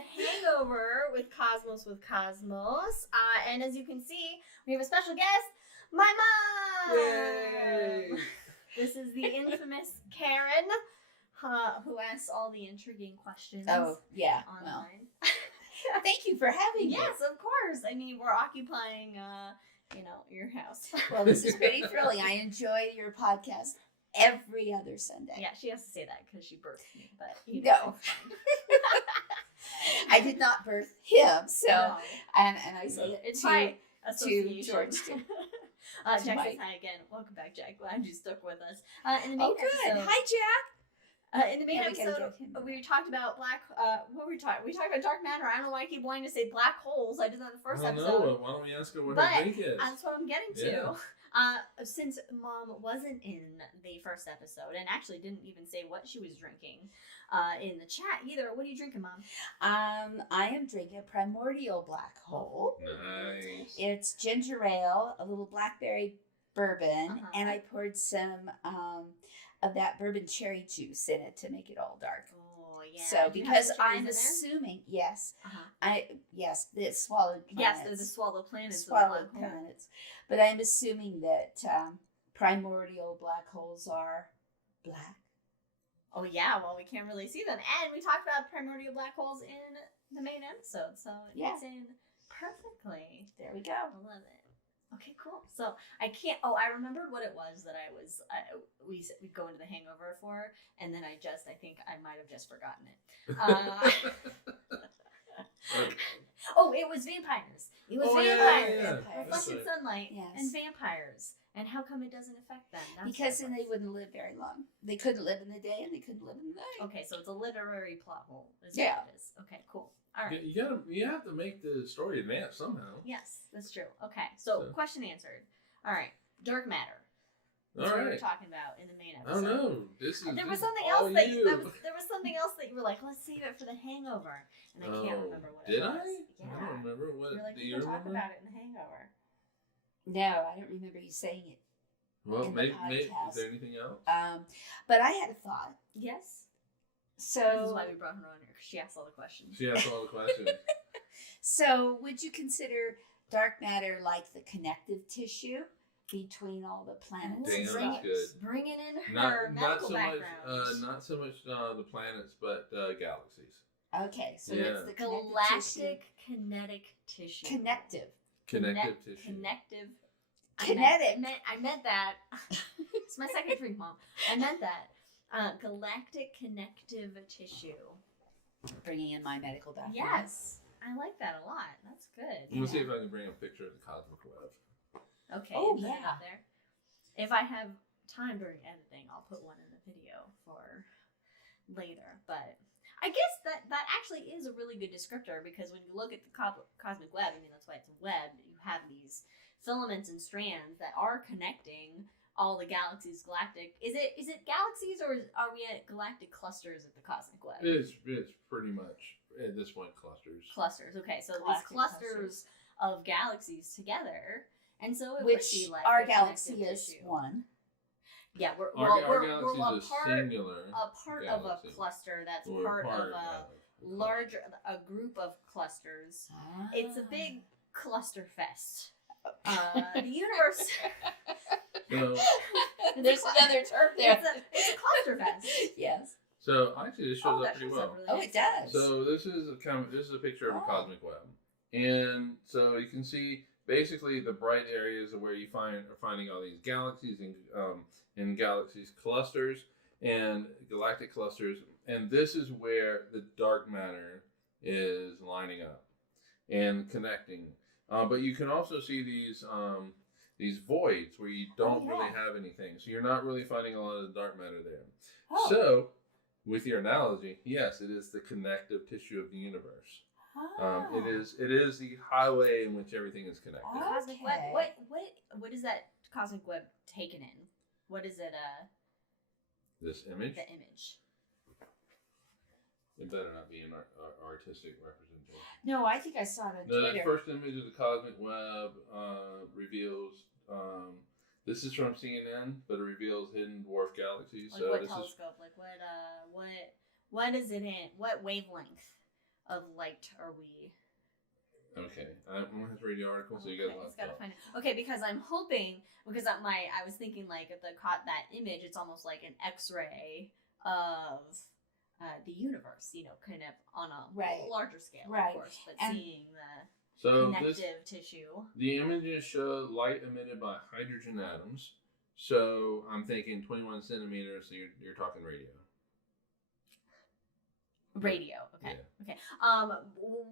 Hangover with Cosmos and as you can see, we have a special guest, my mom! Yay! This is the infamous Karen, who asks all the intriguing questions Oh, yeah. online. Well, thank you for having me. Yes, of course. I mean, we're occupying, your house. Well, this is pretty thrilling. I enjoy your podcast every other Sunday. Yeah, she has to say that because she birthed me, but No. I did not birth him, so No. and I say it It's to my association. George too. Jack says Mike. hi again. Welcome back, Jack. Glad you stuck with us. In the main Oh, good. episode, Hi, Jack. in the main Yeah, we gotta episode, get him. we talked about what were we talking? We talked about dark matter. I don't know why I keep wanting to say black holes. I did that in the first I don't episode. know. Why don't we ask her what But her drink is? that's what I'm getting to. Yeah. Since Mom wasn't in the first episode and actually didn't even say what she was drinking in the chat either. What are you drinking, Mom? I am drinking a Primordial Black Hole. Nice. It's ginger ale, a little blackberry bourbon, and I poured some of that bourbon cherry juice in it to make it all dark. Oh yeah. So Do you have because the cherries I'm in there? assuming, yes, Uh-huh. the swallowed planets. Yes, there's the swallow planets. swallowed planets. But I'm assuming that primordial black holes are black. Oh yeah, well we can't really see them, and we talked about primordial black holes in the main episode, so it fits in perfectly. There we go. I love it. Okay, cool. So I remembered what it was that we go into the Hangover for, and then I think I might have just forgotten it. Okay. Oh, it was vampires. It was vampires. Yeah. Reflected sunlight Yes. and vampires. And how come it doesn't affect them? That's Because what then it they was. wouldn't live very long. They couldn't live in the day and they couldn't live in the night. Okay, so it's a literary plot hole. Is Yeah. what it is. Okay, cool. All right. You have to make the story advance somehow. Yes, that's true. Okay, so question answered. All right, dark matter. All That's what we were right. talking about in the main I episode. don't know. This is There was this is something all else that you. there was something else that you were like, let's save it for the Hangover, and I can't remember what Did it was. I? Yeah. I don't remember. What? You're like, Do we you can talk remember? about it in the Hangover. No, I don't remember you saying it. Well, in the maybe. Is podcast. there anything else? But I had a thought. Yes. So This is why we brought her on here, because she asked all the questions. She asked all the questions. So would you consider dark matter like the connective tissue between all the planets? Damn, and that's stars? good. Bringing in her Not medical so much. background. Not so much the planets, but galaxies. Okay, so Yeah. it's the connective Galactic kinetic tissue. tissue. Connective. Connective tissue. Connective. Kinetic. I meant that. It's my second drink, Mom. I meant that. Galactic connective tissue. Bringing in my medical background. Yes. I like that a lot. That's good. I'm gonna see if I can bring a picture of the cosmic web. Okay. Oh, put it yeah. up there. If I have time during editing, I'll put one in the video for later. But I guess that actually is a really good descriptor, because when you look at the cosmic web, I mean, that's why it's a web, you have these filaments and strands that are connecting all the galaxies. Galactic. Is it galaxies, or are we at galactic clusters at the cosmic web? It's pretty much at this point clusters. Clusters. Okay, so Galactic these clusters of galaxies together, and so it Which would be like our a galaxy connective is tissue. one. Yeah, we're Our a galaxy is a singular. part galaxy. of a cluster that's We're part of a cluster. a group of clusters. It's a big cluster fest. The universe. So, There's another term there. It's a cluster fest. Yes. so actually, this shows up that pretty shows well. up really Oh, nice. it does. So this is a picture of a Oh. cosmic web, and so you can see basically the bright areas of where you are finding all these galaxies and galaxies clusters and galactic clusters, and this is where the dark matter is lining up and connecting. But you can also see these voids where you don't really have anything, so you're not really finding a lot of the dark matter there. Oh. So, with your analogy, yes, it is the connective tissue of the universe. It is the highway in which everything is connected. The cosmic web. Okay. What is that cosmic web taken in? What is it? This image, The image. it better not be an artistic representation. No, I think I saw it on The Twitter. first image of the cosmic web reveals. This is from CNN, but it reveals hidden dwarf galaxies. Like So what this is telescope? Like what is it in? What wavelength of light are we? Okay, I'm gonna have to read the article so you guys Okay, will it's gotta find it. Okay, because I'm hoping I was thinking like that image, it's almost like an X-ray of the universe, kind of on a larger scale, of course, but seeing the connective tissue. The images show light emitted by hydrogen atoms. So I'm thinking 21 centimeters. So you're talking radio. Radio. Okay. Yeah. Okay.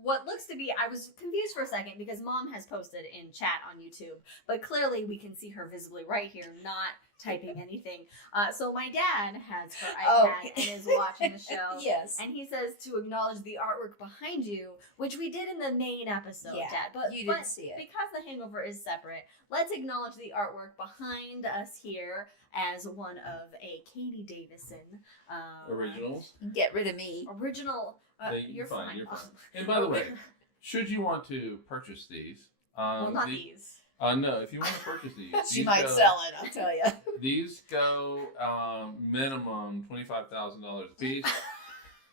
What looks to be, I was confused for a second because Mom has posted in chat on YouTube, but clearly we can see her visibly right here, not typing anything. So my dad has her iPad and is watching the show. Yes. And he says to acknowledge the artwork behind you, which we did in the main episode, Dad. But you didn't see it. Because The Hangover is separate, let's acknowledge the artwork behind us here as one of a Katie Davison originals. Get rid of me. Original. You're fine. You're fine. And by the way, should you want to purchase these? Well, not these. No, if you want to purchase these, she might sell it. I'll tell you. These go minimum $25,000 a piece.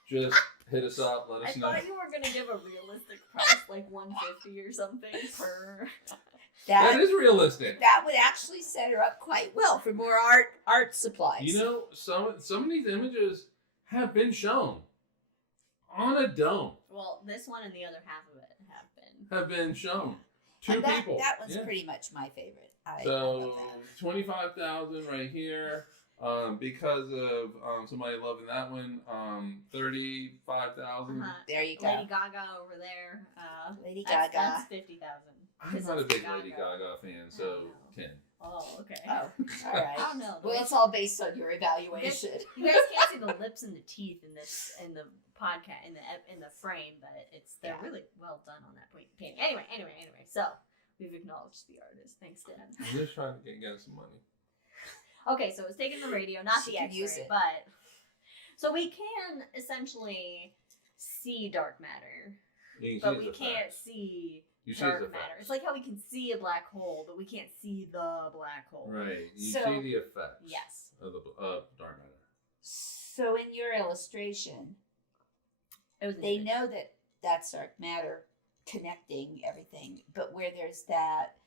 Just hit us up. Let us know. I thought you were gonna give a realistic price, like $150 or something per. That is realistic. That would actually set her up quite well for more art supplies. You know, some of these images have been shown on a dome. Well, this one and the other half of it have been shown. Two and people. That one's pretty much my favorite. So 25,000 right here. Because of somebody loving that one, 35,000. There you go. Lady Gaga over there. Lady Gaga. That's 50,000. I'm not a big Lady Gaga fan, so 10. Oh, okay. Oh, all right. I don't know. Well, it's all based on your evaluation. You guys can't see the lips and the teeth in the podcast in the frame, but they're really well done on that painting. Anyway. So we've acknowledged the artist. Thanks, Dad. I'm just trying to get some money. Okay, so it's taking the radio, not the X-ray, but so we can essentially see dark matter, but we can't see dark matter. It's like how we can see a black hole, but we can't see the black hole. Right. You see the effects. Yes. Of dark matter. So in your illustration, they know that that's dark matter connecting everything, but where there's that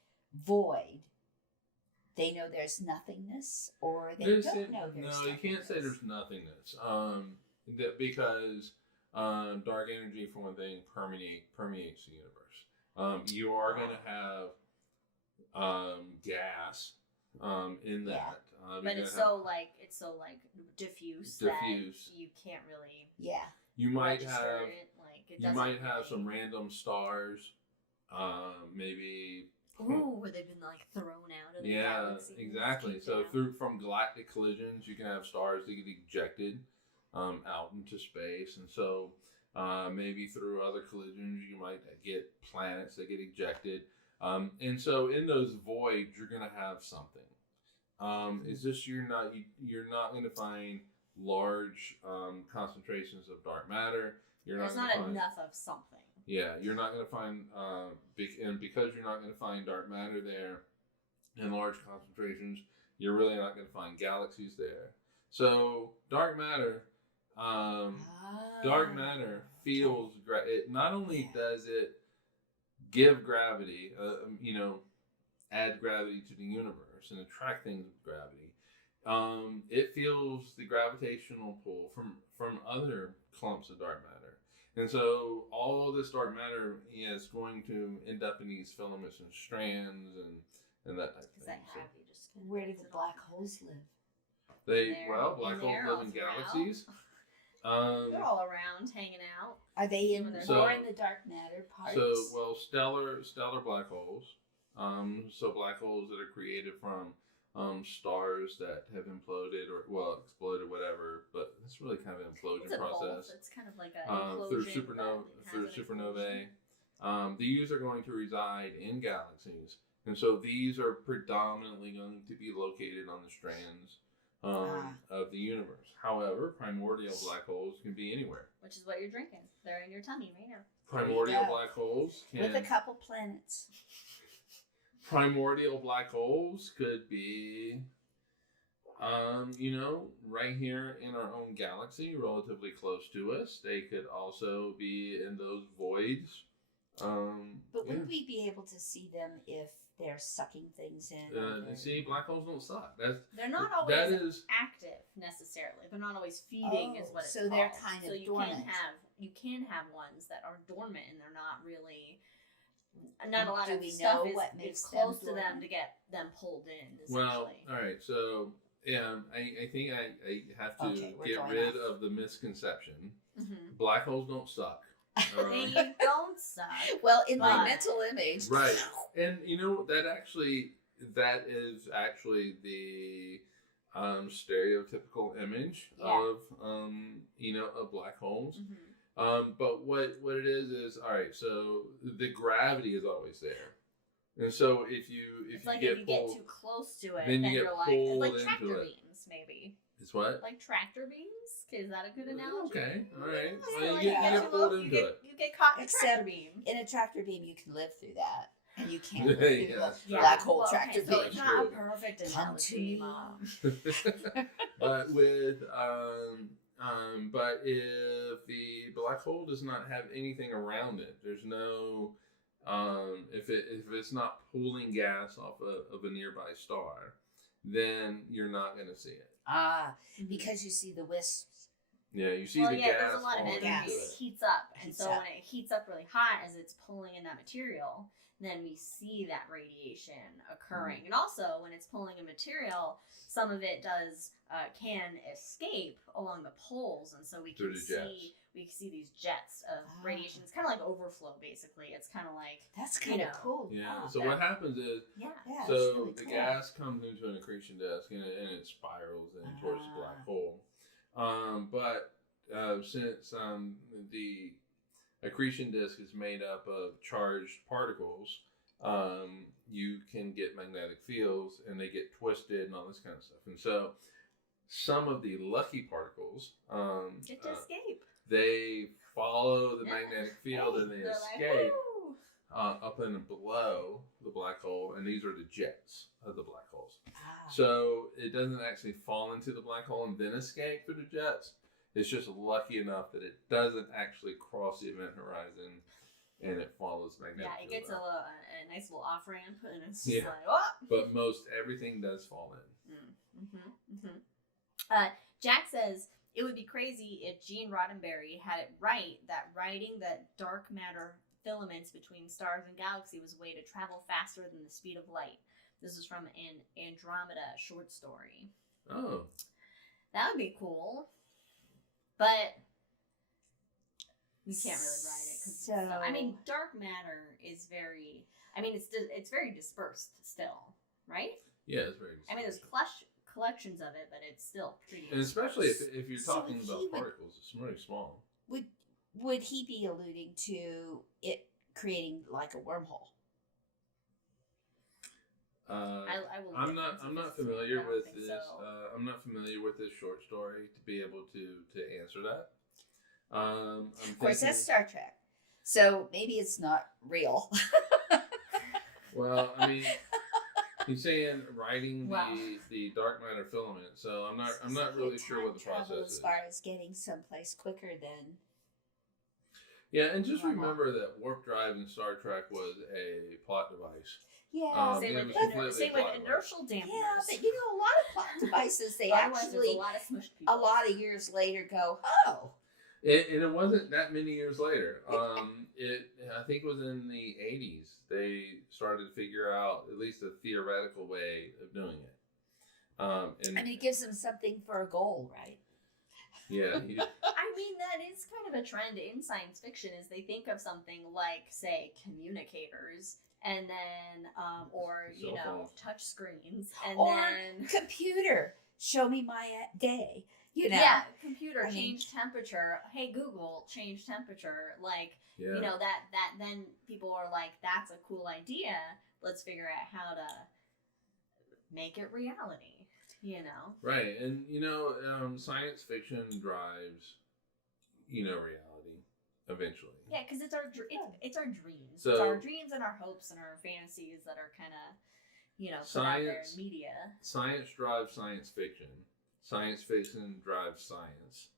void, they know there's nothingness, or they don't know there's nothingness. No, you can't say there's nothingness. Because dark energy, for one thing, permeates the universe. You are going to have gas in that. But it's so diffuse that you can't really. Yeah. You might have some random stars, maybe. Ooh, where they've been thrown out of the galaxy. Yeah, exactly. So from galactic collisions, you can have stars that get ejected out into space, and so maybe through other collisions, you might get planets that get ejected, and so in those voids, you're going to have something. It's just you're not going to find large concentrations of dark matter. There's not enough of something. Yeah, you're not going to find, and because you're not going to find dark matter there in large concentrations, you're really not going to find galaxies there. So dark matter feels it. Not only does it give gravity, add gravity to the universe and attract things with gravity. It feels the gravitational pull from other clumps of dark matter. And so all this dark matter is going to end up in these filaments and strands and that type of thing. Where do the black holes live? Black holes live in galaxies. They're all around, hanging out. Are they in the dark matter parts? So, stellar black holes. So black holes that are created from stars that have imploded or exploded, whatever. But it's really kind of an implosion process. Both. It's kind of like an through supernovae. These are going to reside in galaxies, and so these are predominantly going to be located on the strands of the universe. However, primordial black holes can be anywhere. Which is what you're drinking. They're in your tummy right now. Primordial black holes with a couple planets. Primordial black holes could be Right here in our own galaxy, relatively close to us, they could also be in those voids. But wouldn't we be able to see them if they're sucking things in? See, black holes don't suck. They're not always active necessarily. They're not always feeding, is what it's called. So they're kind of dormant. You can have ones that are dormant and they're not really. Not a lot do of we stuff know is what makes close them to them to get them pulled in. Well, all right. So I think I have to get rid of the misconception. Mm-hmm. Black holes don't suck. They don't suck. Well, in my mental image, right? And that is actually the stereotypical image of of black holes. Mm-hmm. But what it is all right. So the gravity is always there, and so if you get too close to it, then you're like tractor beams, maybe. It's what? Like tractor beams? Is that a good analogy? Okay, all right. Yeah, well, you get pulled into it. You get caught in a tractor beam. In a tractor beam, you can live through that. And you can't live through a black hole tractor beam. So it's not a perfect analogy, Mom. But but if the black hole does not have anything around it, there's no, if it's not pulling gas off of a nearby star, then you're not going to see it. Because you see the wisps. Yeah, you see the gas. There's a lot of energy. It heats up. And so when it heats up really hot as it's pulling in that material, then we see that radiation occurring. And also, when it's pulling a material, some of it can escape along the poles, and so we can see these jets of radiation. It's kind of like overflow, basically. It's kind of like that's kind of cool. Yeah. So what happens is, so really the gas comes into an accretion disk and it spirals in towards the black hole. But since the accretion disk is made up of charged particles, you can get magnetic fields and they get twisted and all this kind of stuff. And so some of the lucky particles get to escape. They follow the magnetic field and they escape up and below the black hole, and these are the jets of the black holes. So it doesn't actually fall into the black hole and then escape through the jets. It's just lucky enough that it doesn't actually cross the event horizon and it follows magnetic field. Yeah, it gets a nice little off ramp and it's just like, oh! But most everything does fall in. Jack says, it would be crazy if Gene Roddenberry had it right that riding the dark matter filaments between stars and galaxy was a way to travel faster than the speed of light. This is from an Andromeda short story. Oh. That would be cool. But you can't really ride it. Dark matter is very, it's very dispersed still, right? Yeah, it's very dispersed. There's collections of it, but it's still pretty and especially if you're talking about particles, it's really small. Would he be alluding to it creating like a wormhole? I'm not familiar with this. I'm not familiar with this short story to be able to answer that. Of course, that's Star Trek, so maybe it's not real. Well, he's saying riding the dark matter filament, so I'm not really sure what the process is. As far as getting someplace quicker than. Yeah, and just remember that warp drive in Star Trek was a plot device. Yeah, same with inertial dampers. Yeah, but a lot of plot devices, they actually, a lot of years later go, oh. And it wasn't that many years later. I think it was in the 80s they started to figure out at least a theoretical way of doing it. And it gives them something for a goal, right? Yeah. That is kind of a trend in science fiction is they think of something like, say, communicators and then, touch screens and then computer, show me my day. Yeah, computer, change temperature. Hey, Google, change temperature. That then people are like, that's a cool idea. Let's figure out how to make it reality. Right, and science fiction drives reality eventually. Yeah, because it's our dreams. So, it's our dreams and our hopes and our fantasies that are kind of put out there in media. Science drives science fiction. Science fiction drives science.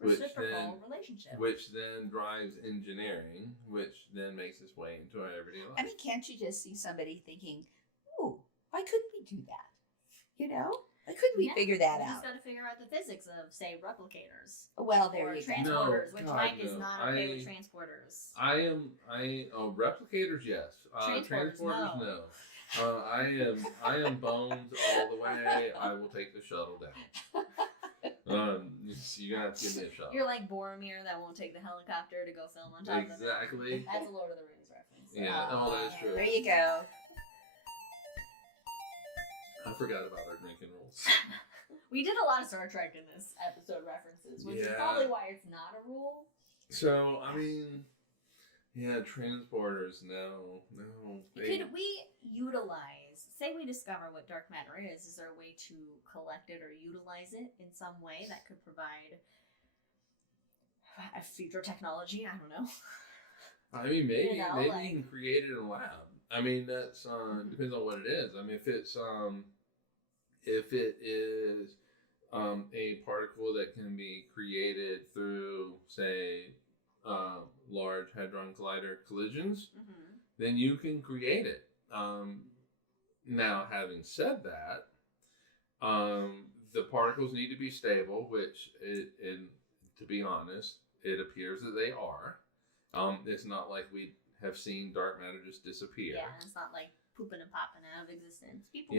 Reciprocal relationship. Which then drives engineering, which then makes its way into our everyday life. I mean, can't you just see somebody thinking, "Ooh, why couldn't we do that? Why couldn't we figher that out?" You just got to figure out the physics of, say, replicators. Well, there or you go. transporters, which God, Mike no. is not okay with transporters. Replicators, yes. Transporters, no. I am bones all the way. I will take the shuttle down. You're gonna have to give me a shuttle. You're like Boromir that won't take the helicopter to go film on top of the mountain. Exactly. That's a Lord of the Rings reference. Yeah, that is true. There you go. I forgot about our drinking rules. We did a lot of Star Trek in this episode references, which is probably why it's not a rule. So, I mean, transporters, no. Could we utilize, say we discover what dark matter is there a way to collect it or utilize it in some way that could provide a future technology? I don't know. I mean, maybe you can create it in a lab. I mean, that's depends on what it is. I mean, if it is a particle that can be created through, say, large hadron collider collisions, then you can create it. Now, having said that, the particles need to be stable, which, to be honest, it appears that they are. It's not like we have seen dark matter just disappear. Yeah, it's not like pooping and popping out of existence. People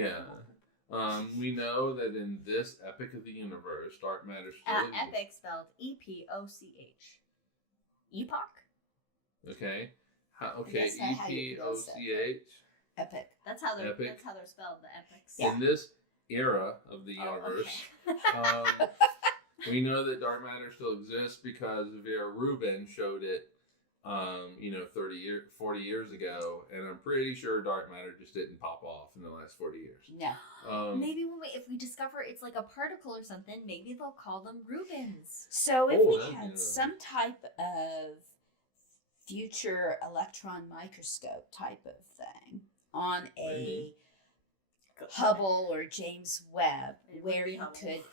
we know that in this epoch of the universe, dark matter still exists. Epic spelled E-P-O-C-H. Epoch? Okay. That's not how you pronounce E-P-O-C-H. Epic. That's how they're Epic. spelled, the epics. Yeah. In this era of the universe, Okay. we know that dark matter still exists because Vera Rubin showed it 40 years ago, and I'm pretty sure dark matter just didn't pop off in the last 40 years. No. Maybe if we discover it's like a particle or something, maybe they'll call them Rubins. So if we had some type of future electron microscope type of thing on a Hubble or James Webb, where you could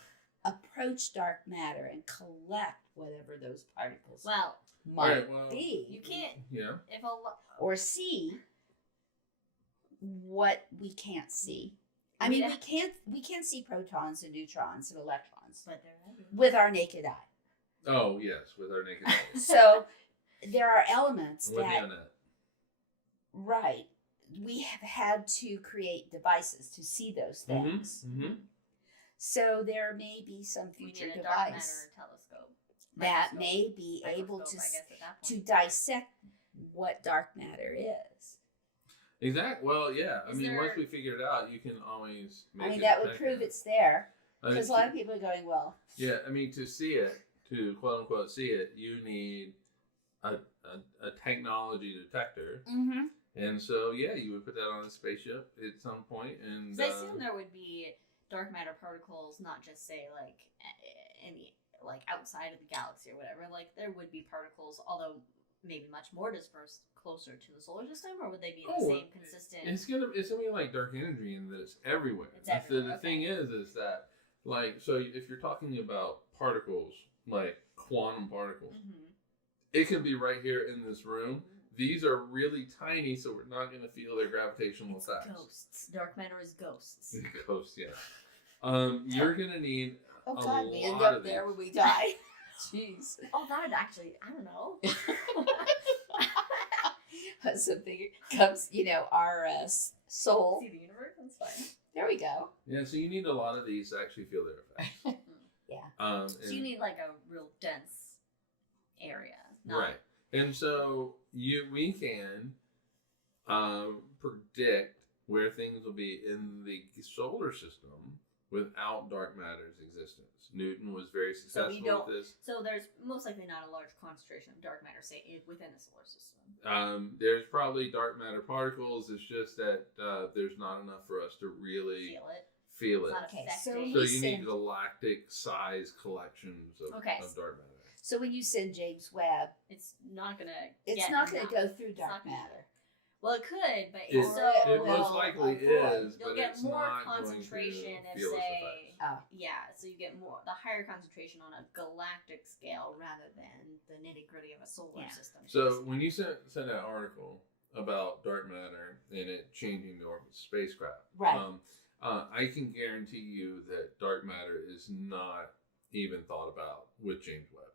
approach dark matter and collect whatever those particles might be. You can't. Yeah. Or see what we can't see. I mean, we can't see protons and neutrons and electrons, but they're everywhere with our naked eye. Oh yes, with our naked eye. So there are elements With that the internet. Right. We have had to create devices to see those things. Mm-hmm. So there may be some future we need a device dark matter telescope that may be able to dissect what dark matter is. Exactly. Well, yeah. Once we figure it out, you can always make it that would prove it's there. Because a lot of people are going, well. Yeah, to see it, to quote unquote see it, you need a technology detector. Mm-hmm. And so, you would put that on a spaceship at some point. And I assume there would be dark matter particles, not just say outside of the galaxy or whatever. Like there would be particles, although maybe much more dispersed closer to the solar system, or would they be the same consistent? It's gonna be like dark energy in that it's everywhere. It's everywhere. The thing is that so if you're talking about particles like quantum particles, it can be right here in this room. These are really tiny, so we're not going to feel their gravitational effects. Ghosts. Dark matter is ghosts. Ghosts, yeah. You're going to need a lot we end up there when we die. Jeez. Oh, that would actually, I don't know. Something comes, our soul. See the universe? That's fine. There we go. Yeah, so you need a lot of these to actually feel their effects. Yeah. So you need like a real dense area. Right. And so we can predict where things will be in the solar system without dark matter's existence. Newton was very successful with this. So there's most likely not a large concentration of dark matter, say, within the solar system. There's probably dark matter particles. It's just that there's not enough for us to really feel it. Okay, so you need galactic size collections of dark matter. So when you send James Webb, it's not gonna go through dark matter. Well, it could, but It, so it most likely is, you'll but get it's more not concentration going to if, feel its say, effects. so you get the higher concentration on a galactic scale rather than the nitty gritty of a solar system. So when you sent that article about dark matter and it changing the orbit of spacecraft, right? I can guarantee you that dark matter is not even thought about with James Webb.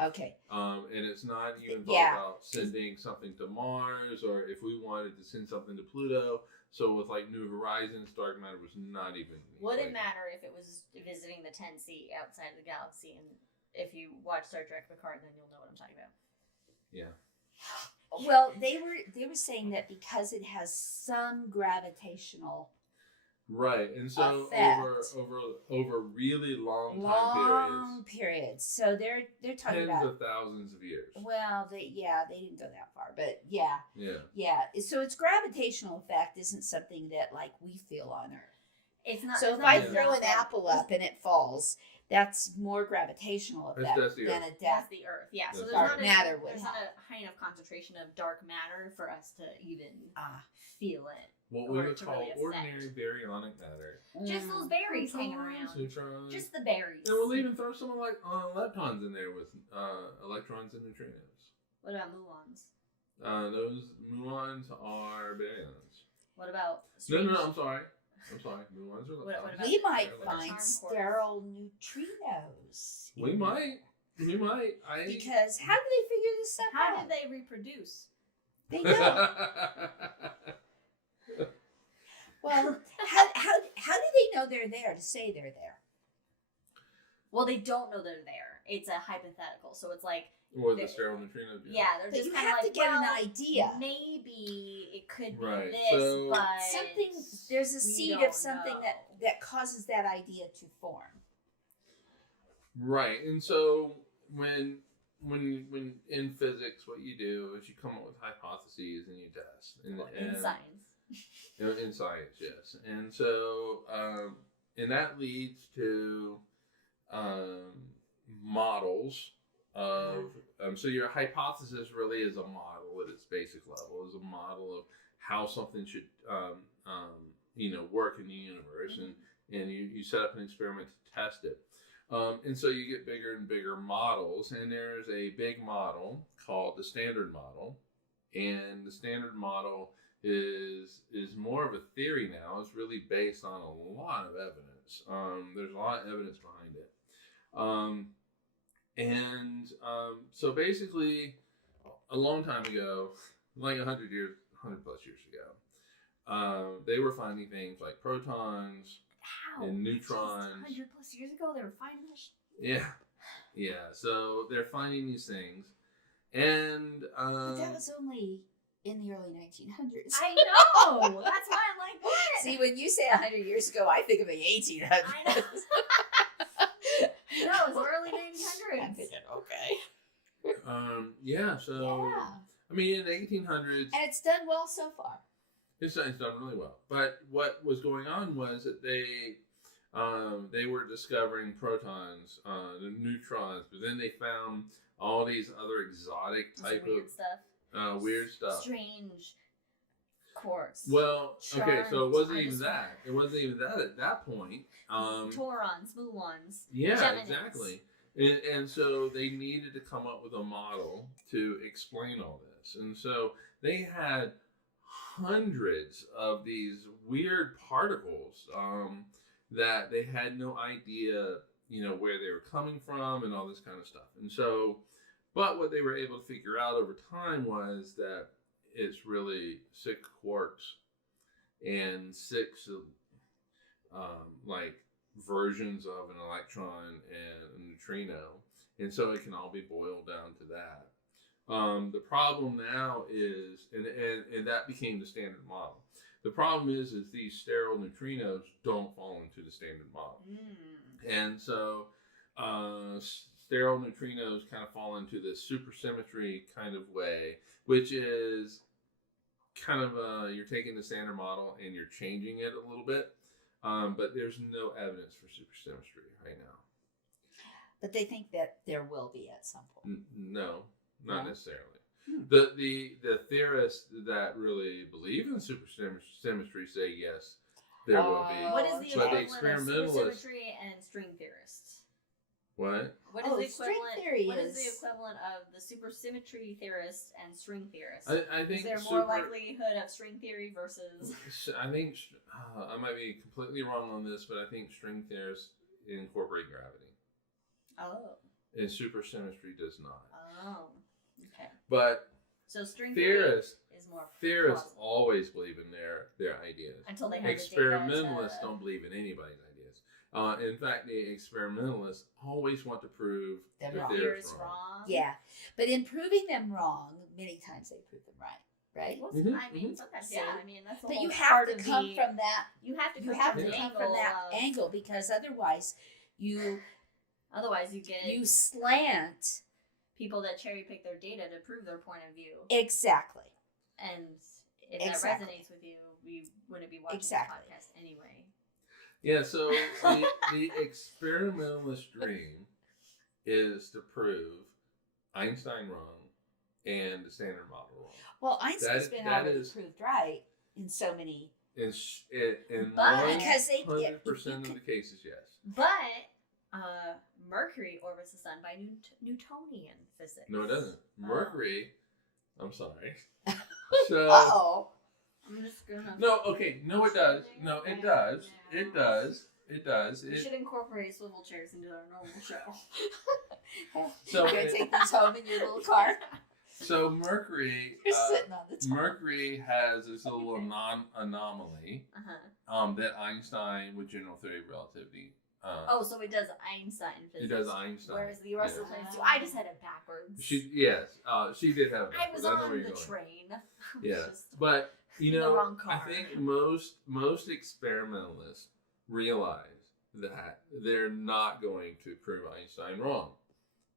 Okay. And it's not even thought about sending something to Mars, or if we wanted to send something to Pluto. So with like New Horizons, dark matter was not even. Would it matter if it was visiting the 10C outside of the galaxy? And if you watch Star Trek Picard, then you'll know what I'm talking about. Yeah. Well, they were saying that because it has some gravitational. Right, and so over really long periods. So they're talking tens about of thousands of years. Well, they didn't go that far, but yeah. So its gravitational effect isn't something that like we feel on Earth. It's not. So if I throw an apple up and it falls, that's more gravitational effect than a that's the Earth. Yeah, so there's not a high enough concentration of dark matter for us to even feel it. What we would call ordinary baryonic matter. Just those berries hanging around. Neutrons. Just the berries. And we'll even throw some like leptons in there with electrons and neutrinos. What about muons? Those muons are baryons. What about? No, I'm sorry. Muons are leptons. We might find sterile neutrinos. We might. Because how do they figure this stuff out? How do they reproduce? They don't. Well, how do they know they're there to say they're there? Well, they don't know they're there. It's a hypothetical, so it's like. Or the sterile neutrino. Yeah, they're just kind of like, to get an idea. Maybe it could be right. this, but something. There's a seed of something that causes that idea to form. Right, and so when in physics, what you do is you come up with hypotheses and you test. In science. In science, yes. And so, and that leads to models of, so your hypothesis really is a model at its basic level, is a model of how something should, work in the universe. And you set up an experiment to test it. And so you get bigger and bigger models, and there's a big model called the standard model. And the standard model is more of a theory now. It's really based on a lot of evidence. There's a lot of evidence behind it. So basically, a long time ago, like 100 plus years ago, they were finding things like protons and neutrons. 100 plus years ago, they were finding this. Yeah. So they're finding these things, and but that was only in the early 1900s. I know. That's why I'm like, what? See, when you say 100 years ago, I think of the 1800s. I know. No, it was early 1900s. I'm thinking, okay. So I mean, in the 1800s, and it's done well so far. It's done really well. But what was going on was that they were discovering protons, the neutrons, but then they found all these other exotic type of weird stuff. Strange quarks. Well, okay, so it wasn't even that. It wasn't even that at that point. Taurons, muons. Yeah, Geminis. exactly. And so they needed to come up with a model to explain all this. And so they had hundreds of these weird particles that they had no idea, where they were coming from and all this kind of stuff. And so, but what they were able to figure out over time was that it's really 6 quarks and 6 versions of an electron and a neutrino. And so it can all be boiled down to that. The problem now is, and that became the standard model. The problem is these sterile neutrinos don't fall into the standard model. And so sterile neutrinos kind of fall into this supersymmetry kind of way, which is kind of you're taking the standard model and you're changing it a little bit, but there's no evidence for supersymmetry right now. But they think that there will be at some point. No, not necessarily. The theorists that really believe in supersymmetry say yes, there will be. What is the But the equivalent of experimentalists. supersymmetry and string theorists? What? What is the string equivalent? theory What is the is- equivalent of the supersymmetry theorists and string theorists? I think is there more likelihood of string theory versus? I think I might be completely wrong on this, but I think string theorists incorporate gravity, Oh. and supersymmetry does not. Oh. Okay. But So string theorists theory is more theorists plausible always believe in their ideas. until they have Experimentalists the data don't believe in anybody's ideas. In fact, the experimentalists always want to prove Them that wrong. theirs theories wrong. wrong. Yeah, but in proving them wrong, many times they prove them right. Right. Well, Mhm, I mean, sometimes, yeah. I mean, that's the But whole you have part to of come the, from that. You have to You come have from to the come angle from that of, angle because otherwise, you Otherwise, you get slant people that cherry pick their data to prove their point of view. exactly. And if Exactly. that resonates with you, we wouldn't be watching Exactly. the podcast anyway. Yeah, so the experimentalist dream is to prove Einstein wrong and the standard model wrong. Well, Einstein's That- been that already is- proved right in so many. In But- Because they- 100% of the cases, yes. But Mercury orbits the sun by Newtonian physics. No, it doesn't. Oh. Mercury. I'm sorry. So Uh-oh. I'm just gonna. no, okay, no, it does. No, it does. It does. It does. We should incorporate swivel chairs into our normal show. So You're going to take these home in your little car? so Mercury. You're sitting on the top. Mercury has this little anomaly Uh-huh. that Einstein with general theory of relativity. Oh, so it does Einstein physics. It does Einstein. Whereas the rest of the Yeah. planets do. I just had it backwards. She did have. I was know on where the you're going. train. Yeah, Just- but you in the know, wrong car. I think most experimentalists realize that they're not going to prove Einstein wrong.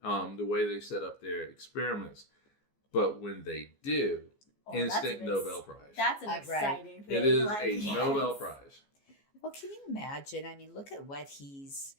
The way they set up their experiments, but when they do, Oh, that's instant an Nobel Prize. That's an Right. exciting thing. It is like, a yes. Nobel Prize. Well, can you imagine? I mean, look at what he's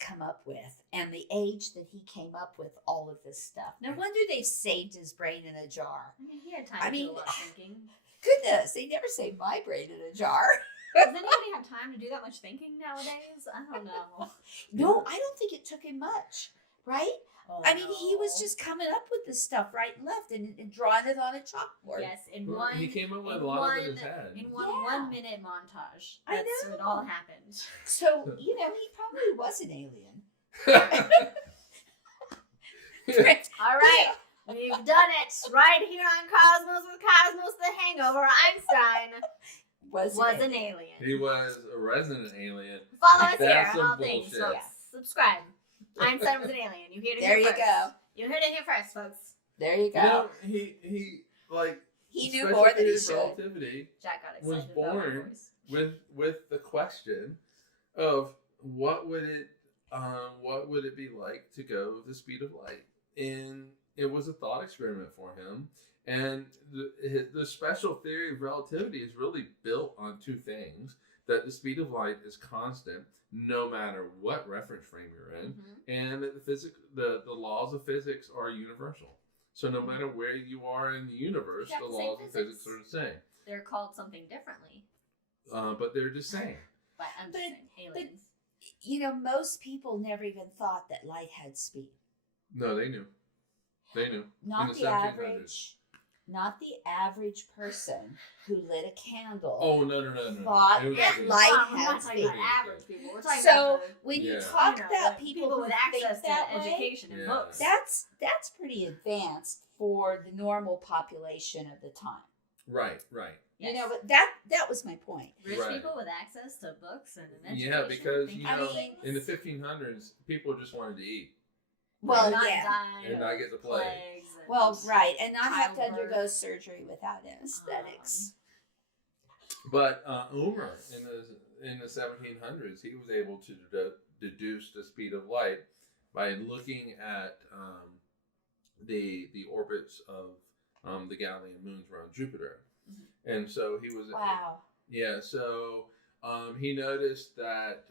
come up with and the age that he came up with all of this stuff. No wonder they've saved his brain in a jar. I mean, he had time I to mean- do a lot of thinking. Goodness, they never saved my brain in a jar. Does anybody have time to do that much thinking nowadays? I don't know. No, I don't think it took him much, right? Oh, I mean, he was no. just coming up with this stuff right and left and drawing it on a chalkboard. Yes, in Well, one. he came up with in a lot one, of it in his head. In one Yeah. 1 minute montage. I That's know. what all happened. So, he probably was an alien. All right, we've done it right here on Cosmos with Cosmos the Hangover. Einstein Was an alien. He was a resident alien. Follow us That's here on some all things. So bullshit. subscribe. Einstein was an alien. You hear it There here you first. go. You heard it here first, folks. There you go. You know, he like He knew special more than theory he of should. relativity Jack got was excited about my born voice. with the question of what would it be like to go the speed of light, and it was a thought experiment for him. And the special theory of relativity is really built on two things: that the speed of light is constant no matter what reference frame you're in, Mhm. and that the laws of physics are universal. So no matter where you are in the universe, got the the same laws of physics physics. are the same. They're called something differently, But they're the same. but I'm just But- saying aliens. Most people never even thought that light had speed. No, they knew. They knew. Not In the 1700s. average person who lit a candle. Oh no! Thought It was that good. light Well, we're not has talking speed. about average people. We're talking So about when you Yeah. talk about the people who with think access to that way, education and Yeah. books. that's pretty advanced for the normal population of the time. Right. Yes. But that was my point. Rich Right. people with access to books and an education. Yeah, because think you I know, mean- in the 1500s, people just wanted to eat. Well, not yeah. die And of not get the plague. plagues and- Well, right, and not have to Childbirth. undergo surgery without anesthetics. But Omer in the 1700s, he was able to deduce the speed of light by looking at the orbits of the Galilean moons around Jupiter, and so he was Wow. Yeah, so he noticed that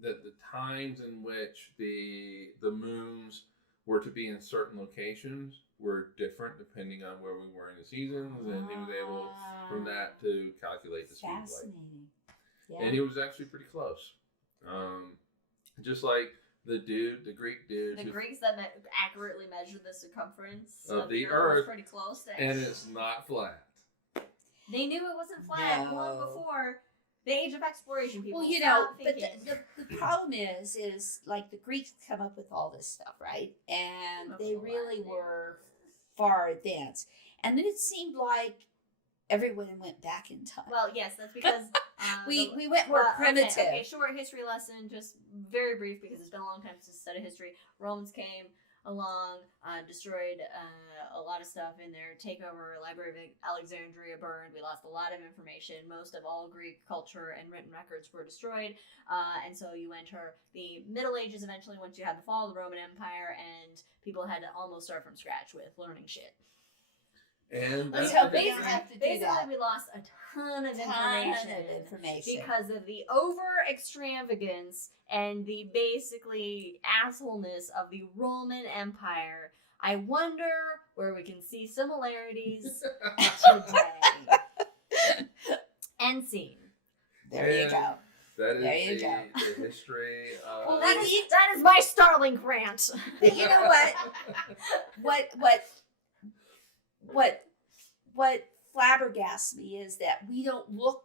that the times in which the moons were to be in certain locations were different depending on where we were in the seasons, and he was able from that to calculate the speed of light. Fascinating. Yeah. And he was actually pretty close. Just like the Greek dude. The Greeks that accurately measured the circumference of the was Earth, pretty close to and it's not flat. They knew it wasn't flat No. long before the age of exploration. People, Well, but the problem is like the Greeks come up with all this stuff, right? And they really were far advanced. And then it seemed like everyone went back in time. Well, yes, that's because we went more primitive. Okay, short history lesson, just very brief because it's been a long time since I studied history. Romans came along, destroyed a lot of stuff in their takeover. Library of Alexandria burned. We lost a lot of information. Most of all Greek culture and written records were destroyed. And so you enter the Middle Ages eventually once you had the fall of the Roman Empire, and people had to almost start from scratch with learning shit. And That's that's how the basic- difference. have to do basically, that. we lost a ton of information. Because of the over extravagance and the basically assholeness of the Roman Empire. I wonder where we can see similarities today. End scene. There you And go. That is There you go. the history of... Well, that is my Starlink rant. But you know what flabbergasts me is that we don't look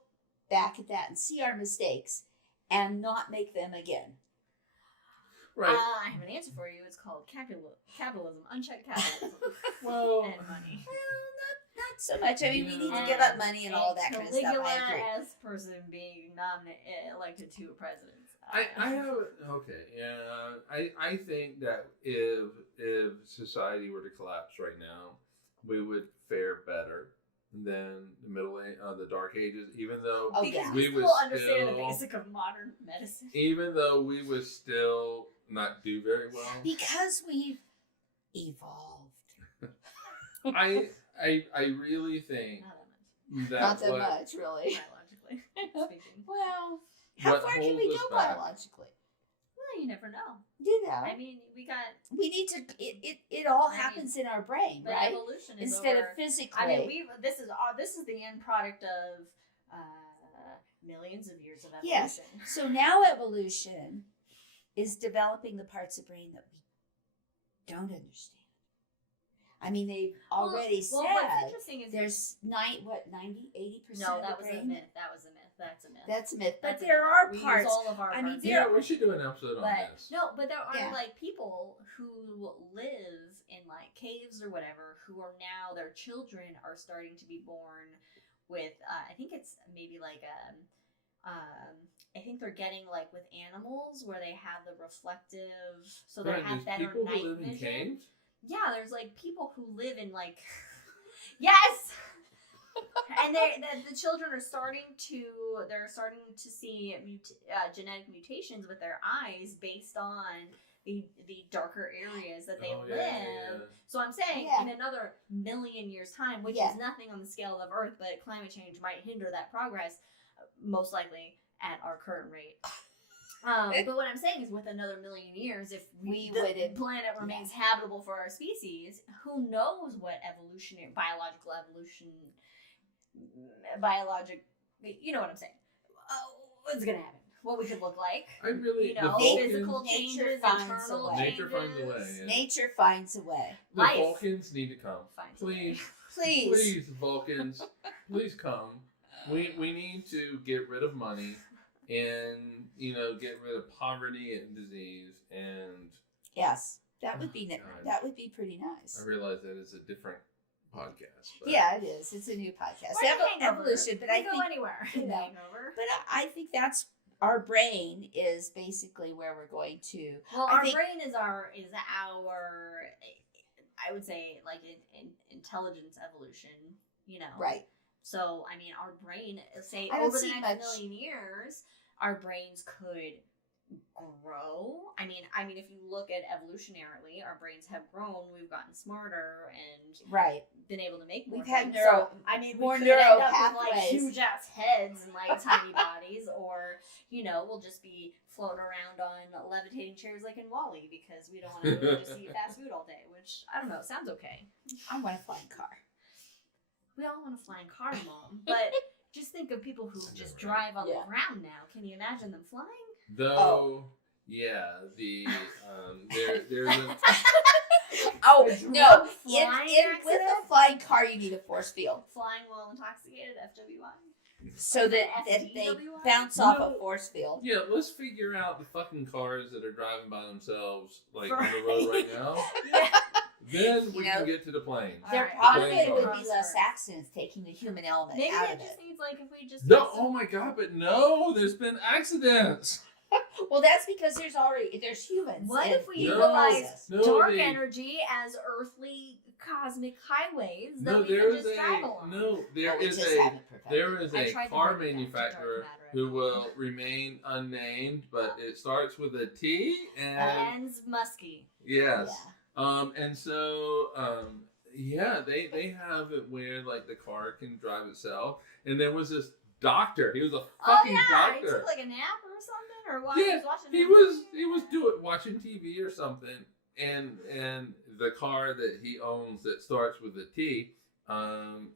back at that and see our mistakes and not make them again. Right. I have an answer for you. It's called capitalism, unchecked capitalism, Well, and money. Well, not so much. I mean, we need to give up money and all that kind of stuff. I agree. Caligula-esque person being elected to a president. I have okay. Yeah, I think that if society were to collapse right now, we would fare better than the Dark Ages. Even though because we we would still understand the still, basic of modern medicine. even though we would still not do very well. Because we've evolved. I really think Not that much. that Not that what, much, really. Biologically speaking. Well, how What far can holds we us go back? biologically? Well, you never know. You know, I mean, we need to. It all happens in our brain, but right? evolution is Instead over, of physically. I mean, this is the end product of millions of years of evolution. Yes. So now evolution is developing the parts of brain that we don't understand. I mean, they've already Well, what's said interesting is there's 90, 80% no, of that the was brain. a myth. That was a myth. That's a myth. That's a myth. But That's a there myth. are We use parts. all of our I mean, parts. there Yeah, we should do an episode on this. No, but there are Yeah. like people who live in like caves or whatever who are now their children are starting to be born with I think it's maybe like I think they're getting like with animals where they have the reflective so they Right, have there's better people night who live in vision. caves? Yeah, there's like people who live in like yes. And the children are starting to see genetic mutations with their eyes based on the darker areas that they live. Yeah. So I'm saying Yeah. in another million years' time, which Yeah. is nothing on the scale of Earth, but climate change might hinder that progress, most likely at our current rate. But what I'm saying is with another million years, if the planet remains habitable for our species, who knows what you know what I'm saying. What's going to happen? What we could look like. I really, You know, the physical Vulcans, changes, finds internal a way. changes. Nature finds a way. Yeah. Nature finds a way. The Life Vulcans need to come. finds a way. Please, Please. please, Vulcans, please come. We need to get rid of money and get rid of poverty and disease. And Yes, that would be God. that would be pretty nice. I realize that it's a different podcast. But Yeah, it is. It's a new podcast. Like Hangover. Evolution, but We I go think anywhere. you know, Hangover. But I think that's our brain is basically where we're going to. Well, I our think- brain is our I would say like in intelligence evolution. Right. So I mean, our brain say I don't over the see next much- million years, our brains could grow. I mean, if you look at evolutionarily, our brains have grown. We've gotten smarter and right. been able to make more. We've had things. more we could neural end up with like pathways. huge ass heads and like tiny bodies, or we'll just be floating around on levitating chairs like in Wall-E because we don't want to just eat fast food all day. Which I don't know, sounds okay. I want a flying car. We all want a flying car, Mom, but just think of people who just drive on the ground now. Can you imagine them flying? Though, yeah, there's a... Oh, no. Flying With a flying car, you need a force field. Flying while intoxicated, FWI. So that they bounce off a force field. Yeah, let's figure out the fucking cars that are driving by themselves, like on the road right now. Then we can get to the planes. There probably would be less accidents taking the human element Maybe out it of just it. needs like if we just No, oh my god, but no, there's been accidents. Well, that's because there's humans. What if we No, utilize no, dark they- energy as earthly cosmic highways that No, we there can is just drive along? there is I a tried to car bring it back to dark manufacturer matter. who will remain unnamed, but it starts with a T and Ends musky. yes. And so they have it where like the car can drive itself. And there was this doctor. He was a fucking He doctor. took like a nap or something, or Yeah, was watching. he was watching TV or something, and the car that he owns that starts with a T,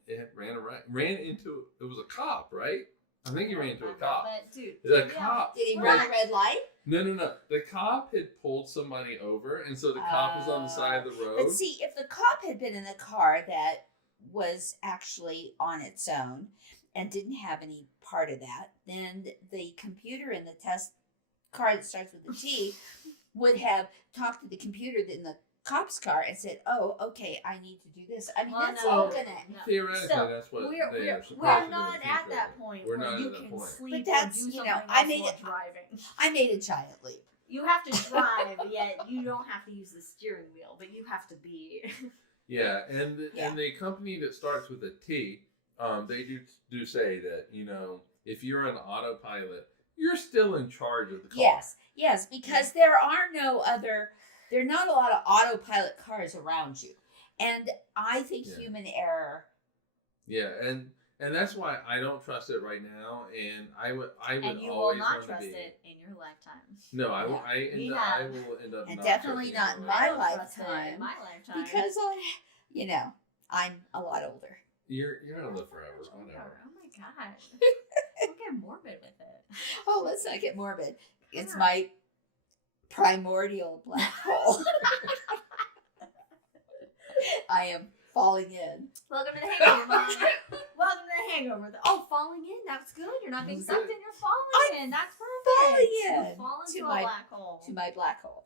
it ran into it was a cop, right? I think he ran into a cop. But dude, The cop. Did he run a red light? No. The cop had pulled somebody over, and so the cop was on the side of the road. But see, if the cop had been in the car that was actually on its own and didn't have any part of that, then the computer in the test car that starts with a T would have talked to the computer in the cop's car and said, "Oh, okay, I need to do this." I mean, that's all gonna. Theoretically, Still, that's what they are supposed we're to do. not in the at future. that point We're where not you at that can point. sleep But that's, or do you something know, else I made while it- driving. I made a giant leap. You have to drive, yet you don't have to use the steering wheel, but you have to be. Yeah, and the company that starts with a T, they do say that if you're on autopilot, you're still in charge of the car. Yes, because there are not a lot of autopilot cars around you, and I think human error. Yeah, and that's why I don't trust it right now, and I would And you will always not want trust to be. it in your lifetime. No, I will end up And not definitely trusting not it in right my now. I don't trust it lifetime. in my lifetime. Because I'm a lot older. You're gonna live forever. Whatever. Oh my god. Don't get morbid with it. Oh, let's not get morbid. It's my primordial black hole. I am falling in. Welcome to the Hangover, Mom. Welcome to the Hangover. Falling in. That's good. You're not being sucked in. You're falling in. That's perfect. Falling in You're falling to to a my- black hole. To my black hole.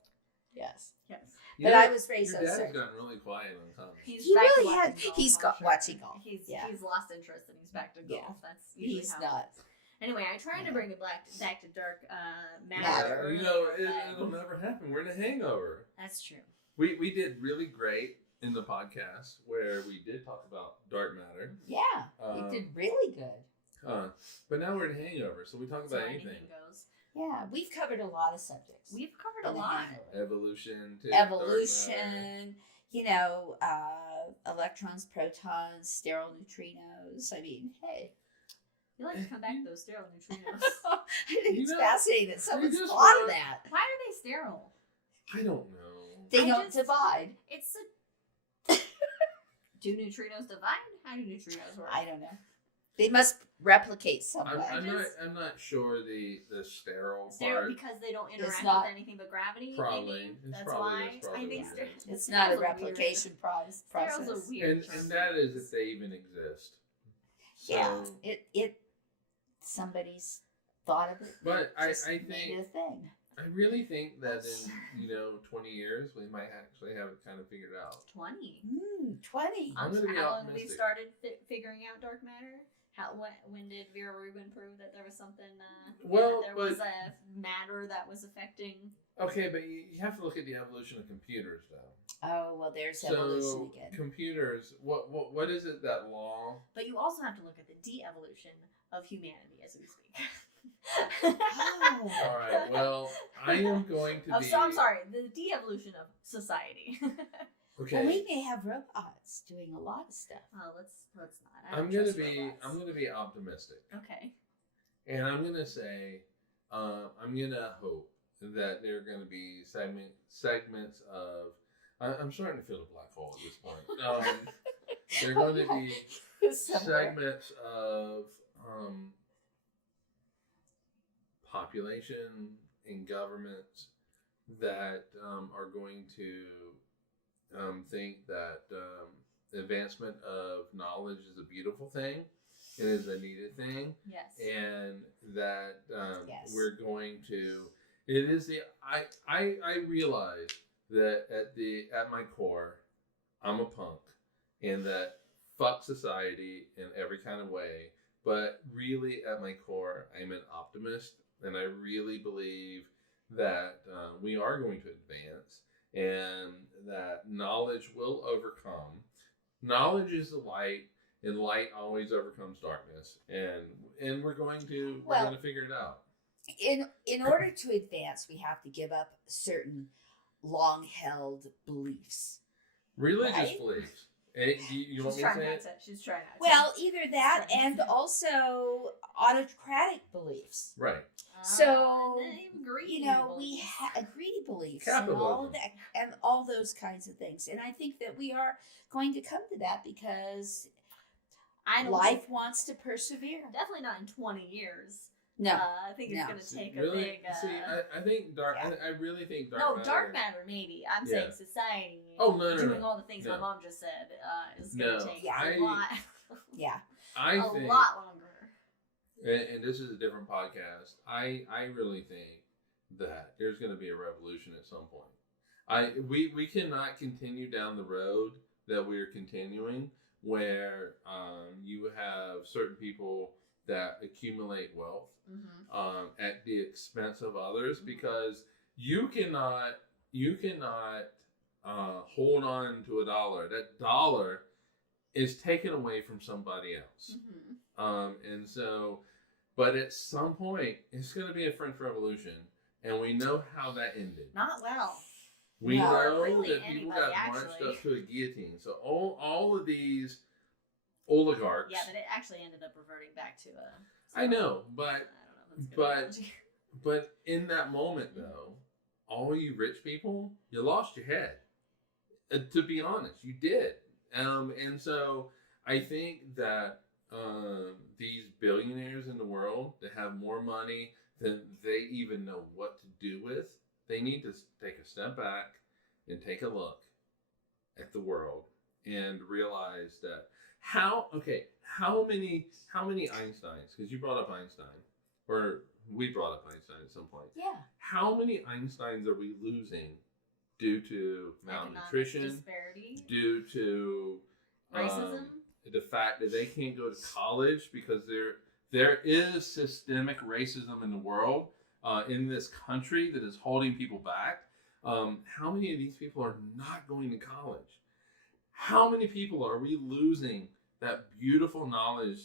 Yes. Yes. But I was raised Your so dad's certain. gotten really quiet on time. He's He back to really watching had. golf, He's I'm got sure. watching golf. He's Yeah. he's lost interest and he's back to golf. Yeah. That's usually He's how. not. Anyway, I tried to bring it back to dark matter. Matter. earlier, but It'll never happen. We're in a hangover. that's true. We did really great in the podcast where we did talk about dark matter. Yeah. Um, We did really good. But now we're in a hangover, so we talk So about anything anything. goes. Yeah. We've covered a lot of subjects. We've covered a in the lot. hangover. Evolution to dark matter. Evolution, electrons, protons, sterile neutrinos. I mean, hey. You like to come back to those sterile neutrinos. I think it's fascinating that someone's just thought of want- that. Why are they sterile? I don't know. They I don't just- divide. It's do neutrinos divide? How do neutrinos work? I don't know. They must replicate some way. I'm not sure the sterile Sterile part. because they don't interact not- with anything but gravity. Probably. Maybe? It's That's probably- why that's probably I think what it is. It's not a sterols are weird. replication process. Sterols are weird. And that is if they even exist. Yeah, So- it somebody's thought of it. But I just think made it a thing. I really think that in 20 years we might actually have it kind of figured out. 20. 20. I'm gonna be How long we optimistic. started figuring out dark matter? When did Vera Rubin prove that there was something? Well, that there was a matter that was affecting. Okay, but you have to look at the evolution of computers, though. Oh well, there's evolution So again. computers, what is it that law? But you also have to look at the de-evolution of humanity as we speak. Oh. All right. Well, I am going to be. So I'm sorry. The de-evolution of society. Okay. Well, we may have robots doing a lot of stuff. Oh, let's not. I I'm don't gonna trust be. robots. I'm gonna be optimistic, Okay. and I'm gonna say, I'm gonna hope that there are gonna be segments of. I'm starting to feel a black hole at this point. There are going to be segments of population and governments that are going to think that the advancement of knowledge is a beautiful thing. It is a needed thing. Yes. And that Yes. we're going to. It is the. I realize that at my core, I'm a punk, and that fuck society in every kind of way. But really, at my core, I'm an optimist, and I really believe that we are going to advance, and that knowledge will overcome. Knowledge is the light, and light always overcomes darkness, and we're going to figure it out. In order to advance, we have to give up certain long-held beliefs. Religious right? beliefs. You want She's me to trying say not it? to. She's trying not to. Well, either that Certain and things. also autocratic beliefs. Right. So, and then even greedy You know, we beliefs. greedy beliefs and all of Capitalism. that, and all those kinds of things. And I think that we are going to come to that because I don't life think- wants to persevere. Definitely not in 20 years. No, I think it's No. going to take really? a big. See, I think dark. Yeah. I really think dark. No, matter. dark matter maybe. I'm Yeah. saying society. Oh, no, doing no. all the things my No. mom just said is going to No, take Yeah. a lot, yeah. I a think, lot longer. and this is a different podcast. I really think that there's going to be a revolution at some point. We cannot continue down the road that we're continuing, where you have certain people that accumulate wealth at the expense of others, because you cannot hold on to a dollar. That dollar is taken away from somebody else. And so, but at some point, it's going to be a French Revolution, and we know how that ended. Not well. We No. know Really that people anybody, got marched actually. up to a guillotine. So all of these oligarchs. Yeah, but it actually ended up reverting back to a. I know, but I don't know if that's a good but- analogy. but in that moment though, all you rich people, you lost your head. To be honest, you did. And so I think that these billionaires in the world that have more money than they even know what to do with, they need to take a step back and take a look at the world and realize that how many Einsteins, because you brought up Einstein, or we brought up Einstein at some point. Yeah. How many Einsteins are we losing due to malnutrition, Economic disparity, due to racism. the fact that they can't go to college because there is systemic racism in the world, in this country, that is holding people back. How many of these people are not going to college? How many people are we losing that beautiful knowledge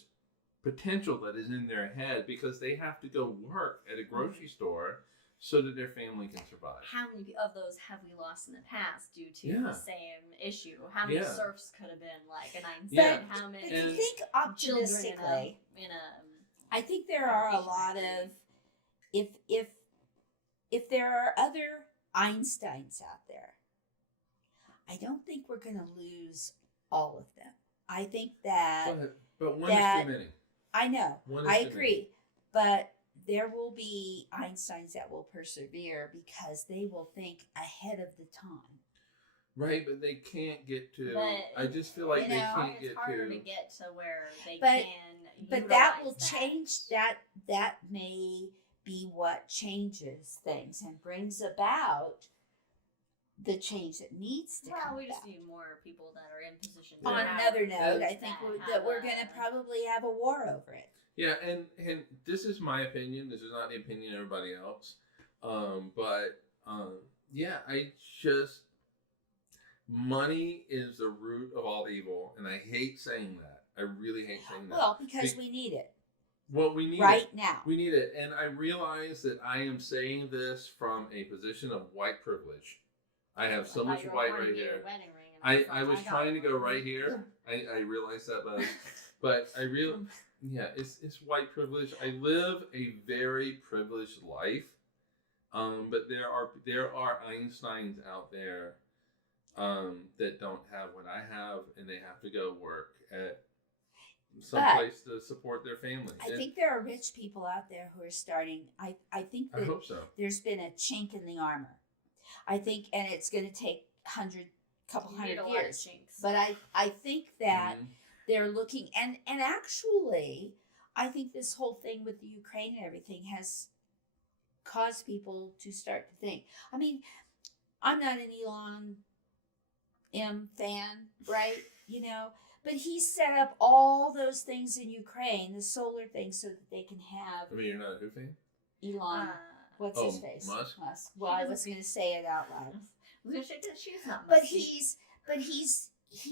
potential that is in their head because they have to go work at a grocery store so that their family can survive? How many of those have we lost in the past due to Yeah. the same issue? How many Yeah. serfs could have been like an Einstein? Yeah. How many But you And- think children optimistically, in a I think there are a lot of if there are other Einsteins out there, I don't think we're going to lose all of them. I think that But one that- is too many. I know. One is I too many. agree. But there will be Einsteins that will persevere because they will think ahead of the time. Right, but they can't get to. But, I just feel like you they know, can't it's get harder to. to get to where they But- can. But that utilize will change. That may be what changes things and brings about the change that needs to Well, come we just about. need more people that are in position. to On have another note, I that think have that we're going to a- probably have a war over it. Yeah, and this is my opinion. This is not the opinion of everybody else. Yeah, I just money is the root of all evil, and I hate saying that. I really hate saying that. Well, because we need it. Well, we need right it. now. We need it. And I realize that I am saying this from a position of white privilege. I have so much white right here. I was trying to go right here. I realized that, but it's white privilege. I live a very privileged life. But there are Einsteins out there that don't have what I have, and they have to go work at someplace to support their family. I think there are rich people out there who are starting. I think that I hope so. There's been a chink in the armor. I think, and it's going to take couple hundred years. But I think that they're looking, and actually, I think this whole thing with the Ukraine and everything has caused people to start to think. I mean, I'm not an Elon M fan, right? But he set up all those things in Ukraine, the solar things, so that they can have. I mean, you're not a who fan? Elon. What's his face? Musk. Well, I was going to say it out loud. She's not. But he's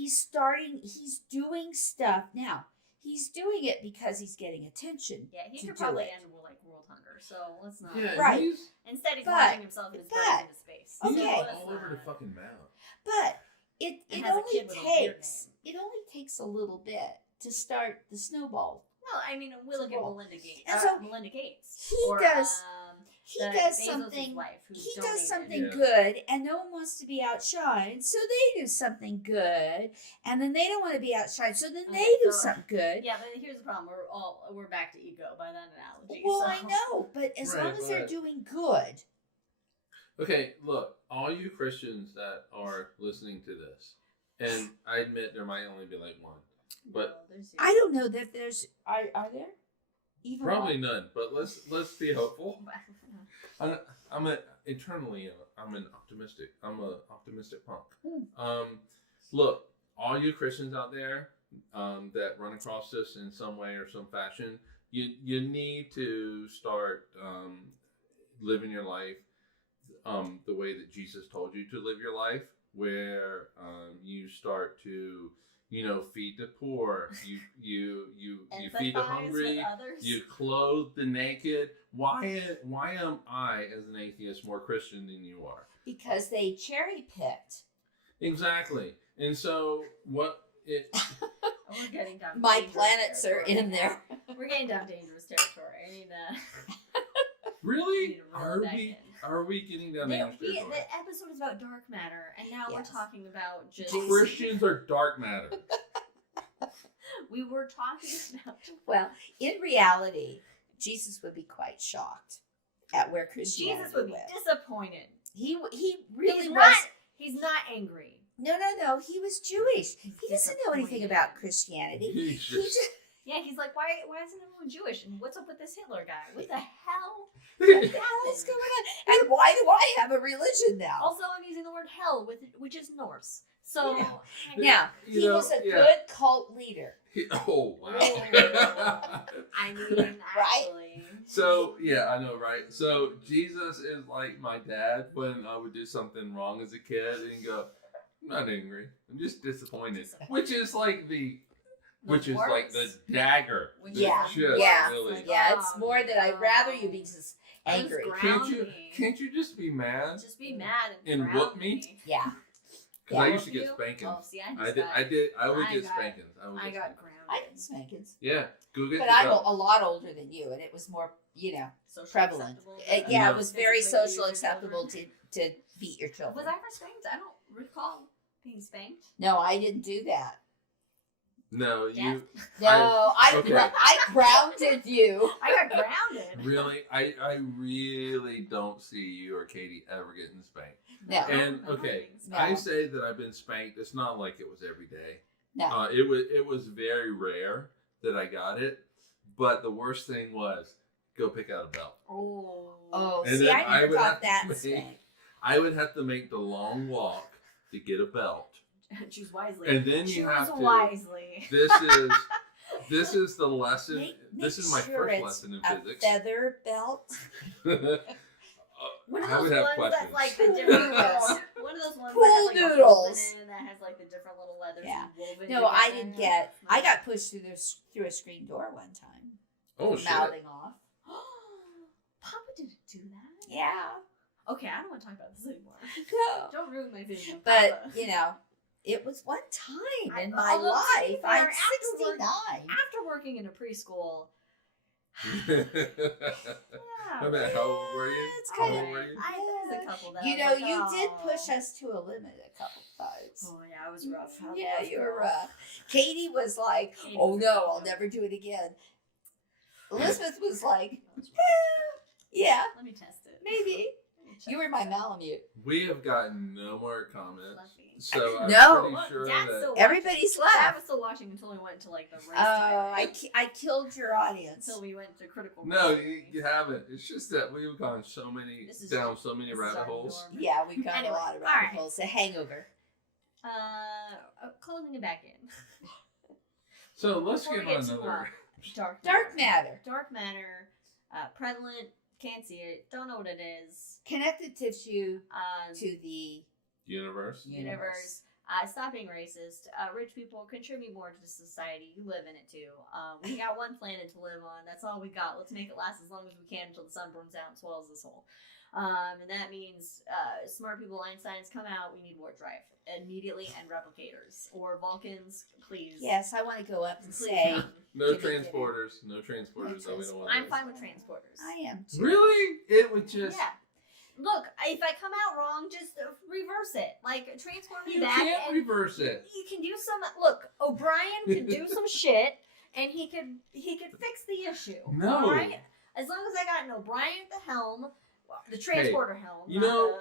starting. He's doing stuff now. He's doing it because he's getting attention. Yeah, he could probably end world hunger. So let's not. Yeah, right. Instead, he's launching himself in his brain into space. He's Okay. all over the fucking map. But it only takes a little bit to start the snowball. No, I mean, we look at Melinda Gates. And so Melinda Gates. He does something. Wife, He does something good, and no one wants to be outshined, so they do something good, and then they don't want to be outshined, so then they do something good. Yeah, but here's the problem: we're back to ego by that analogy. Well, I know, but as long as they're doing good. Okay, look, all you Christians that are listening to this, and I admit there might only be like one, but I don't know that there's. Are there? Even probably one? none. But let's be hopeful. I'm an optimistic. I'm an optimistic punk. Look, all you Christians out there that run across this in some way or some fashion, you need to start living your life the way that Jesus told you to live your life, where you start to feed the poor, you feed the hungry, you clothe the naked. Why am I, as an atheist, more Christian than you are? Because they cherry picked. Exactly. And so we're getting down. My planets are in there. We're getting down dangerous territory. I mean, really? Are we getting down dangerous territory? The episode is about dark matter, and now we're talking about just Christians are dark matter. We were talking about. Well, in reality, Jesus would be quite shocked at where Christianity Jesus would be disappointed. He really was. He's not angry. No. He was Jewish. He doesn't know anything about Christianity. He's like, why isn't everyone Jewish? And what's up with this Hitler guy? What the hell? What the hell is going on? And why do I have a religion now? Also, I'm using the word hell, which is Norse. So now he was a good cult leader. Oh wow! I mean, actually. So I know, right? So Jesus is like my dad when I would do something wrong as a kid and go, "I'm not angry. I'm just disappointed," which is like the dagger. Really, it's more that I'd rather you be just angry. Can't you just be mad? Just be mad and whoop me? Yeah. Because I used to get spankings. Oh, see, I would get spankings. I got grounded. I got spankings. Yeah, go get. But I'm a lot older than you, and it was more, prevalent. It was very social acceptable to beat your children. Was I ever spanked? I don't recall being spanked. No, I didn't do that. No, you. No, I grounded you. I got grounded. Really, I really don't see you or Katie ever getting spanked. No. And I say that I've been spanked. It's not like it was every day. No. It was very rare that I got it. But the worst thing was go pick out a belt. Oh. And See, I never got that spank. I would have to make the long walk to get a belt. Choose wisely. And then you have to. Wisely. This is the lesson. This is my sure first lesson in physics. Feather belt. One of I those would have ones questions. that's like the different one of those ones Pool that has like noodles. that has like the different little leathers. Yeah. Woven No, I together. didn't get. I got pushed through a screen door one time. Oh, shit. mouthing off. Papa didn't do that. Yeah. Okay, I don't want to talk about this anymore. No. Don't ruin my vision. of But, Papa. you know, it was one time in I- my although, to be life. fair, I'm after 69. after working in a preschool. I mean, how old were you? It's How kind old of- were you? There's a couple that You I know, was like, you did "Oh." push us to a limit a couple times. Oh yeah, I was rough. I was a Yeah, rough you were girl. rough. Katie was like, Katie oh was no, rough. I'll never do it again. Elizabeth was like, I was rough. yeah, Let me test it. maybe. Let me You check were my it. Malamute. We have gotten no more comments. Fluffy. So I'm No. pretty sure Dad's that still Everybody's Dad left. was still watching until we went to like the race Oh, time. I killed your audience. Until we went to critical. no, race you theory. haven't. It's just that we've gone so many This is- down so many this is rabbit our holes. norm. Yeah, we've got Anyway, a lot of all rabbit right. holes. A hangover. Closing it back in. So let's Before get we on get to, another. Dark matter. Dark matter. Prevalent. Can't see it. Don't know what it is. Connected tissue Uh, to the Universe. universe. Stop being racist. Rich people contribute more to society. You live in it too. We got one planet to live on. That's all we got. Let's make it last as long as we can until the sun burns out and swallows us whole. And that means smart people, Einsteins, come out. We need warp drive immediately and replicators or Vulcans, please. Yes, I want to go up and Please say, come. No Give me dinner. transporters. No transporters. No, we don't want I'm those. fine with transporters. I am too. Really? It would just. Yeah. Look, if I come out wrong, just reverse it. Like transport me You back. can't and reverse it. You can do some. Look, O'Brien can do some shit, and he could fix the issue. No. All right? As long as I got an O'Brien at the helm, the transporter helm. you not know-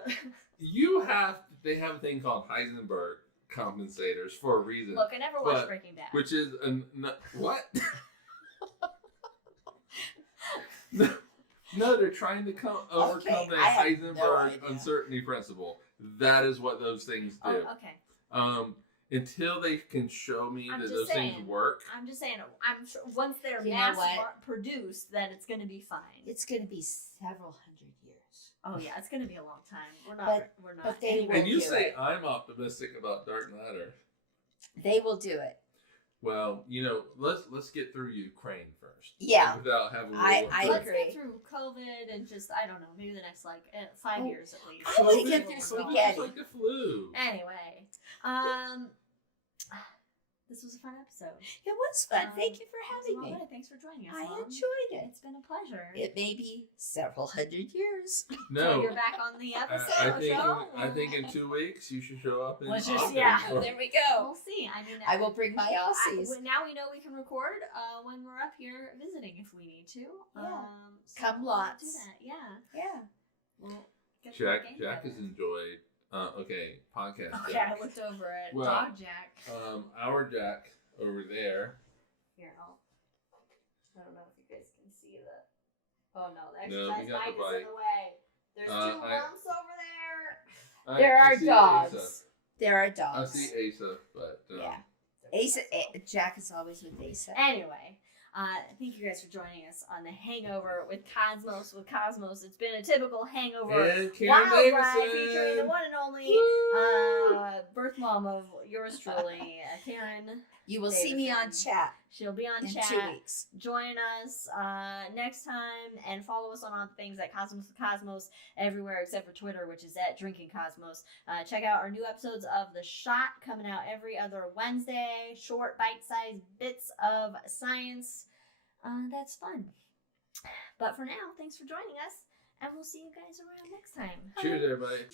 the- They have a thing called Heisenberg compensators for a reason. Look, I never watched But- Breaking Bad. Which is what? No, they're trying to overcome the I have no Heisenberg idea. uncertainty principle. That is what those things do. Oh, okay. Until they can show me I'm that just those things saying. work. I'm just saying. I'm sure once they're You know mass what? produced, then it's gonna be fine. It's going to be several hundred years. Oh yeah, it's gonna be a long time. We're not. But- we're not. but they anywhere And you do near say it. I'm optimistic about Dark Matter. They will do it. Well, let's get through Ukraine first. Yeah. Without having. I Let's agree. get through COVID and just I don't know, maybe the next 5 Oh, years at least. I wanna COVID get through is spaghetti. like the flu. Anyway, this was a fun episode. It was fun. Thank you for having me. Thanks for joining us. I Mom. enjoyed it. It's been a pleasure. It may be several hundred years. So No. you're back on the episode. I think in 2 weeks you should show up in Let's just- Ogden yeah. for- There we go. We'll see. I mean, I will bring my Aussies. now we know we can record when we're up here visiting if we need to. Yeah. So Come we'll lots. Do that. Yeah. Yeah. We'll get the Jack game has together. enjoyed podcast. Okay, Jack. I looked over at Well, Dog Jack. Our Jack over there. Here, I don't know if you guys can see the. Oh no, the No, we exercise got the bike is bike. in the way. There's two I- lumps over there. There I are see dogs. Asa. There are I dogs. see Asa, but Yeah. Asa, Jack is always with Asa. Anyway, thank you guys for joining us on the Hangover with Cosmos. It's been a typical hangover and Karen wild ride Davison. featuring the one and only Woo! birth mom of yours truly, Karen. You will see me on Davison. chat She'll be on in chat. 2 weeks. Join us next time and follow us on all the things at Cosmos everywhere except for Twitter, which is at Drinking Cosmos. Check out our new episodes of The Shot coming out every other Wednesday. Short, bite-sized bits of science. That's fun. But for now, thanks for joining us, and we'll see you guys around next time. Cheers, everybody.